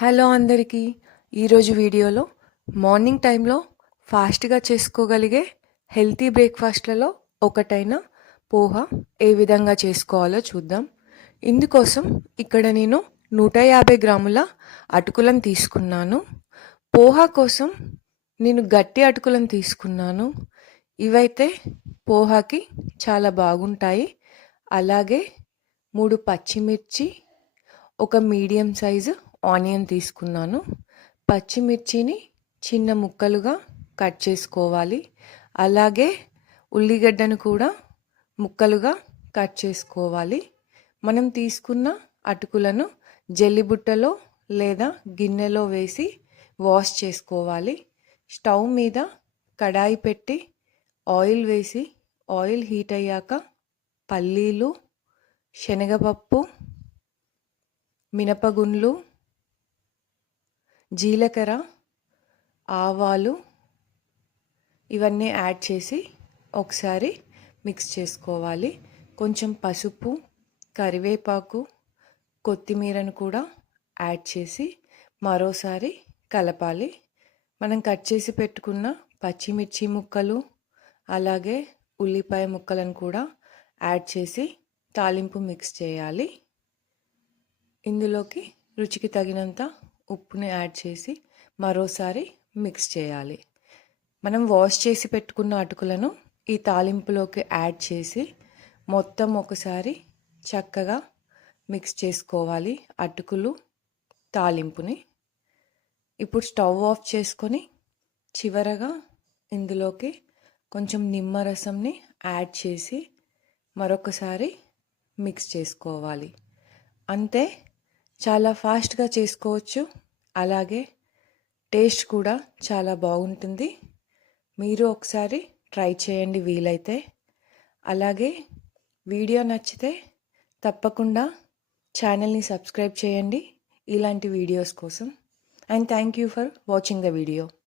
Hello అందరికీ. ఈరోజు వీడియోలో మార్నింగ్ టైంలో ఫాస్ట్గా చేసుకోగలిగే హెల్తీ బ్రేక్ఫాస్ట్లలో ఒకటైన పోహా ఏ విధంగా చేసుకోవాలో చూద్దాం. ఇందుకోసం ఇక్కడ నేను 150 గ్రాముల అటుకులను తీసుకున్నాను. పోహా కోసం నేను గట్టి అటుకులను తీసుకున్నాను. ఇవైతే పోహాకి చాలా బాగుంటాయి. అలాగే 3 పచ్చిమిర్చి, ఒక మీడియం సైజు ఆనియన్ తీసుకున్నాను. పచ్చిమిర్చిని చిన్న ముక్కలుగా కట్ చేసుకోవాలి. అలాగే ఉల్లిగడ్డను కూడా ముక్కలుగా కట్ చేసుకోవాలి. మనం తీసుకున్న అటుకులను జల్లిబుట్టలో లేదా గిన్నెలో వేసి వాష్ చేసుకోవాలి. స్టవ్ మీద కడాయి పెట్టి ఆయిల్ వేసి ఆయిల్ హీట్ అయ్యాక పల్లీలు, శనగపప్పు, మినపగుండ్లు, జీలకర్ర, ఆవాలు ఇవన్నీ యాడ్ చేసి ఒకసారి మిక్స్ చేసుకోవాలి. కొంచెం పసుపు, కరివేపాకు, కొత్తిమీరను కూడా యాడ్ చేసి మరోసారి కలపాలి. మనం కట్ చేసి పెట్టుకున్న పచ్చిమిర్చి ముక్కలు అలాగే ఉల్లిపాయ ముక్కలను కూడా యాడ్ చేసి తాలింపు మిక్స్ చేయాలి. ఇందులోకి రుచికి తగినంత ఉప్పుని యాడ్ చేసి మరోసారి మిక్స్ చేయాలి. మనం వాష్ చేసి పెట్టుకున్న అటుకులను ఈ తాలింపులోకి యాడ్ చేసి మొత్తం ఒకసారి చక్కగా మిక్స్ చేసుకోవాలి అటుకులు తాలింపుని. ఇప్పుడు స్టవ్ ఆఫ్ చేసుకొని చివరగా ఇందులోకి కొంచెం నిమ్మరసంని యాడ్ చేసి మరొకసారి మిక్స్ చేసుకోవాలి. అంతే, చాలా ఫాస్ట్గా చేసుకోవచ్చు. అలాగే టేస్ట్ కూడా చాలా బాగుంటుంది. మీరు ఒకసారి ట్రై చేయండి వీలైతే. అలాగే వీడియో నచ్చితే తప్పకుండా ఛానల్ని సబ్స్క్రైబ్ చేయండి ఇలాంటి వీడియోస్ కోసం. And thank you for watching the video.